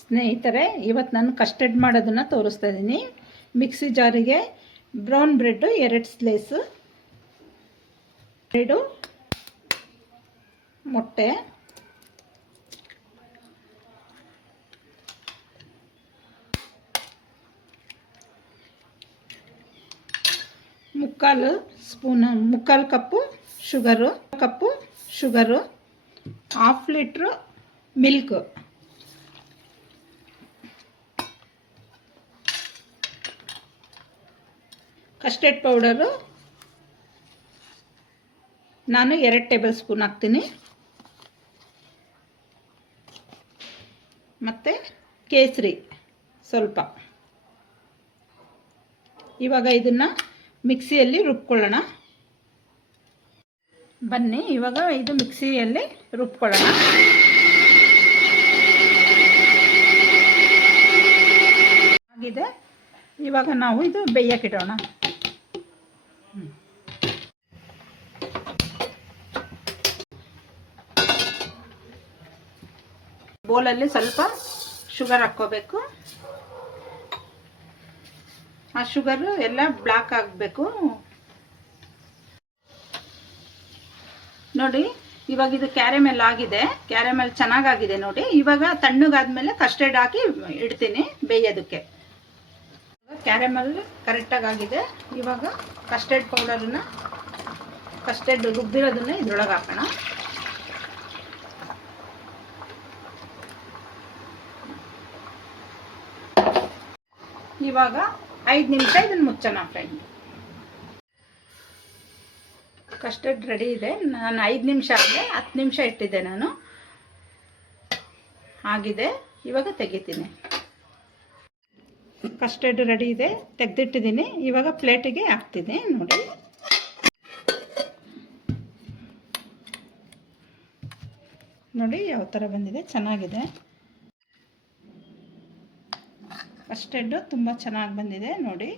ಸ್ನೇಹಿತರೆ, ಇವತ್ತು ನಾನು ಕಸ್ಟರ್ಡ್ ಮಾಡೋದನ್ನು ತೋರಿಸ್ತಾ ಇದ್ದೀನಿ. ಮಿಕ್ಸಿ ಜಾರಿಗೆ ಬ್ರೌನ್ ಬ್ರೆಡ್ಡು 2 ಸ್ಲೈಸು, 2 ಮೊಟ್ಟೆ, ಮುಕ್ಕಾಲು cup sugar, 1/2 litre milk, custard powder ನಾನು 2 ಟೇಬಲ್ ಸ್ಪೂನ್ ಹಾಕ್ತೀನಿ, ಮತ್ತು ಕೇಸರಿ ಸ್ವಲ್ಪ. ಇವಾಗ ಇದನ್ನು ಮಿಕ್ಸಿಯಲ್ಲಿ ರುಬ್ಕೊಳ್ಳೋಣ. ಬನ್ನಿ ಇವಾಗ ಇದು ಮಿಕ್ಸಿಯಲ್ಲಿ ರುಬ್ಕೊಳ್ಳೋಣ. ಆಗಿದೆ. ಇವಾಗ ನಾವು ಇದು ಬೇಯಕ್ಕಿಡೋಣ. ಬೌಲಲ್ಲಿ ಸ್ವಲ್ಪ ಶುಗರ್ ಹಾಕ್ಕೋಬೇಕು. ಆ ಶುಗರು ಎಲ್ಲ ಬ್ಲ್ಯಾಕ್ ಆಗಬೇಕು ನೋಡಿ. ಇವಾಗ ಇದು ಕ್ಯಾರಮೆಲ್ ಆಗಿದೆ, ಕ್ಯಾರಮೆಲ್ ಚೆನ್ನಾಗಾಗಿದೆ ನೋಡಿ. ಇವಾಗ ತಣ್ಣಗಾದ್ಮೇಲೆ ಕಸ್ಟರ್ಡ್ ಹಾಕಿ ಇಡ್ತೀನಿ ಬೇಯೋದಕ್ಕೆ. ಕ್ಯಾರಮೆಲ್ ಕರೆಕ್ಟಾಗಿ ಆಗಿದೆ. ಇವಾಗ ಕಸ್ಟರ್ಡ್ ಪೌಡರನ್ನು, ಕಸ್ಟರ್ಡ್ ರುಬ್ಬಿರೋದನ್ನ ಇದ್ರೊಳಗೆ ಹಾಕೋಣ. ಇವಾಗ 5 ನಿಮಿಷ ಇದನ್ನು ಮುಚ್ಚೋಣ ಫ್ರೆಂಡ್. ಕಸ್ಟರ್ಡ್ ರೆಡಿ ಇದೆ. ನಾನು 5 ನಿಮಿಷ ಆದರೆ 10 ನಿಮಿಷ ಇಟ್ಟಿದ್ದೆ ನಾನು. ಆಗಿದೆ. ಇವಾಗ ತೆಗಿತೀನಿ. ಕಸ್ಟರ್ಡ್ ರೆಡಿ ಇದೆ, ತೆಗೆದಿಟ್ಟಿದ್ದೀನಿ. ಇವಾಗ ಪ್ಲೇಟಿಗೆ ಹಾಕ್ತೀನಿ ನೋಡಿ. ನೋಡಿ ಯಾವ ಥರ ಬಂದಿದೆ, ಚೆನ್ನಾಗಿದೆ. ಕಸ್ಟರ್ಡು ತುಂಬ ಚೆನ್ನಾಗಿ ಬಂದಿದೆ ನೋಡಿ.